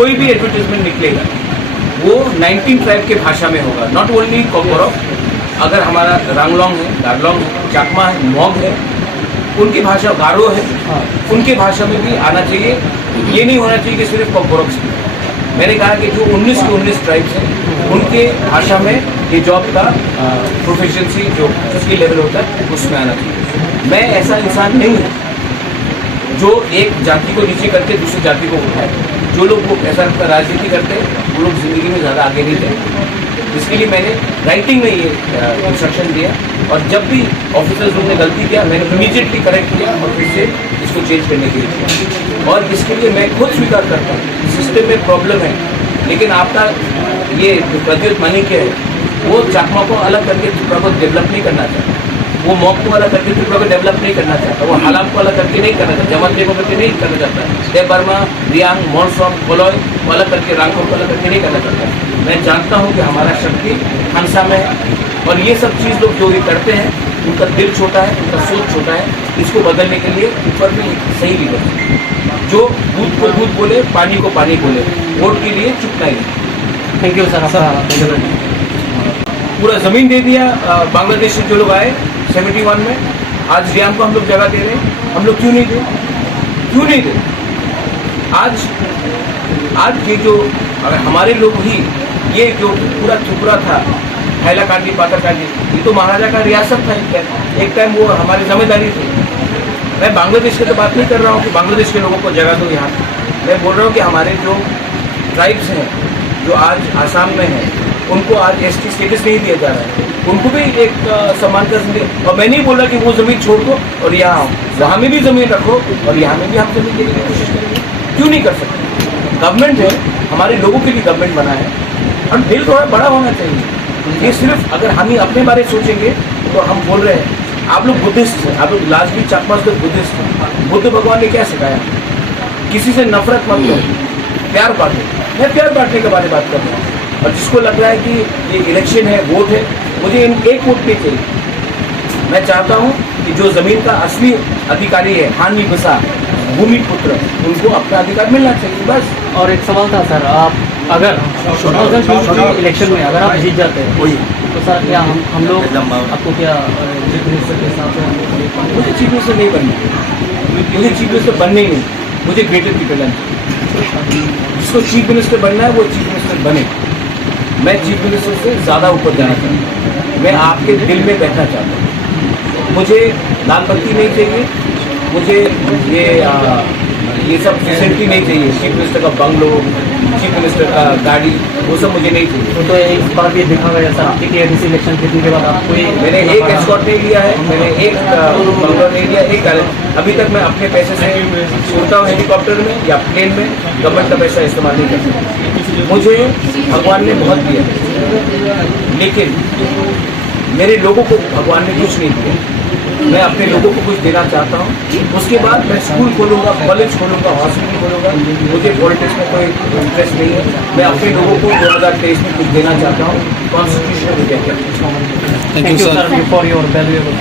कोई भी एडवर्टीजमेंट निकलेगा वो 19 ट्राइब के भाषा में होगा, नॉट ओनली कोकोरो। अगर हमारा रांगलोंग है, दार्लोंग है, चाकमा है, मोग है, उनकी भाषा गारो है, उनके भाषा में भी आना चाहिए। ये नहीं होना चाहिए कि सिर्फ कोकोरोक्स में। मैंने कहा कि जो 19 के 19 ट्राइब्स हैं उनके भाषा में ये जॉब का प्रोफिशिएंसी जो उसकी लेवल होता है उसमें आना चाहिए। मैं ऐसा इंसान नहीं हूँ जो एक जाति को नीचे करके दूसरी जाति को उठाए। जो लोग वो ऐसा राजनीति करते हैं वो लोग ज़िंदगी में ज़्यादा आगे नहीं जाएंगे। इसके लिए मैंने राइटिंग में ये इंस्ट्रक्शन दिया और जब भी ऑफिसर्स लोग ने गलती किया मैंने इमीडिएटली करेक्ट किया और फिर से इसको चेंज करने के लिए किया। और इसके लिए मैं खुद स्वीकार करता हूँ सिस्टम में प्रॉब्लम है, लेकिन आपका ये प्रद्युत माणिक्य है वो चाकमा को अलग करके त्रिपुरा को डेवलप नहीं करना चाहता, वो मॉक को अलग करके त्रिपुरा को डेवलप नहीं करना चाहता, वो हालाम को अलग करके नहीं करना चाहता, जमन को करके नहीं करना चाहता, देव बर्मा, रियांग, मॉनसॉन, कोलॉय को अलग करके, रांगपुर को अलग करके नहीं करना चाहता। मैं जानता हूँ कि हमारा शक्ति हंसा में है और ये सब चीज़ लोग जो ये करते हैं उनका दिल छोटा है, उनका सोच छोटा है। इसको बदलने के लिए ऊपर में एक सही लीडर जो दूध को दूध बोले, पानी को पानी बोले, वोट के लिए चुप नहीं। Thank you sir. पूरा ज़मीन दे दिया बांग्लादेश से जो लोग आए 71 में, आज रियांग को हम लोग जगह दे रहे हैं। हम लोग क्यों नहीं दे, क्यों नहीं दे? आज ये जो अगर हमारे लोग ही ये जो पूरा त्रिपुरा था, हैलाकांडी, पाथरकांडी, ये तो महाराजा का रियासत था एक टाइम, वो हमारी जिम्मेदारी थी। मैं बांग्लादेश की तो बात नहीं कर रहा हूँ कि बांग्लादेश के लोगों को जगह दो यहाँ। मैं बोल रहा हूँ कि हमारे जो ट्राइब्स हैं जो आज आसाम में हैं उनको आज एसटी स्टेटस नहीं दिया जा रहा है, उनको भी एक सम्मान का जिंदगी। और मैं नहीं बोल रहा कि वो ज़मीन छोड़ दो और यहाँ वहाँ में भी ज़मीन रखो और यहाँ में भी हम ज़मीन देने की कोशिश करेंगे। क्यों नहीं कर सकते? गवर्नमेंट है, हमारे लोगों के लिए गवर्नमेंट बना है और दिल थोड़ा बड़ा होना चाहिए। ये सिर्फ अगर हम ही अपने बारे में सोचेंगे तो हम बोल रहे हैं आप लोग बुद्धिस्ट हैं, आप लोग लार्जली चाकमास लोग बुद्धिस्ट हैं। बुद्ध भगवान ने क्या सिखाया? किसी से नफरत मत करो, प्यार बांटो। मैं प्यार बांटने के बारे में बात कर रहा हूँ। और जिसको लग रहा है कि ये इलेक्शन है, वोट है, मुझे इन एक वोट नहीं चाहिए। मैं चाहता हूँ कि जो ज़मीन का असली अधिकारी है, हानि बसा भूमि पुत्र, उनको अपना अधिकार मिलना चाहिए बस। और एक सवाल था सर, आप अगर 2024 इलेक्शन में अगर आप जीत जाते हैं तो सर क्या हम लोग आपको क्या चीफ मिनिस्टर के हिसाब से? मुझे चीफ मिनिस्टर नहीं बनना, मुझे चीफ मिनिस्टर बनने ही नहीं, मुझे ग्रेटर पीपल जिसको चीफ मिनिस्टर बनना है वो चीफ मिनिस्टर बने। मैं चीफ मिनिस्टर से ज़्यादा ऊपर जाना चाहता हूँ, मैं आपके दिल में बैठना चाहता हूँ। मुझे लाल बत्ती नहीं चाहिए, मुझे ये सब फैसिलिटी नहीं चाहिए, चीफ मिनिस्टर का बंगलो, चीफ मिनिस्टर का गाड़ी, वो सब मुझे नहीं चाहिए। तो इस बार भी देखा गया सर आपके टीआरडीसी इलेक्शन जीतने के बाद आपको मैंने एक एस्कॉर्ट नहीं लिया है, मैंने एक बंगलो नहीं लिया, एक गाड़ी। अभी तक मैं अपने पैसे से सोता हूँ हेलीकॉप्टर में या प्लेन में, गवर्नमेंट का पैसा इस्तेमाल नहीं करता। मुझे भगवान ने बहुत दिया, लेकिन मेरे लोगों को भगवान ने कुछ नहीं दिया। मैं अपने लोगों को कुछ देना चाहता हूँ। उसके बाद मैं स्कूल खोलूँगा, कॉलेज खोलूँगा, हॉस्पिटल खोलूँगा। मुझे पॉलिटिक्स में कोई इंटरेस्ट नहीं है। मैं अपने लोगों को 2023 में कुछ देना चाहता हूँ। कॉन्स्टिट्यूशन में क्या क्या। Thank you sir for your valuable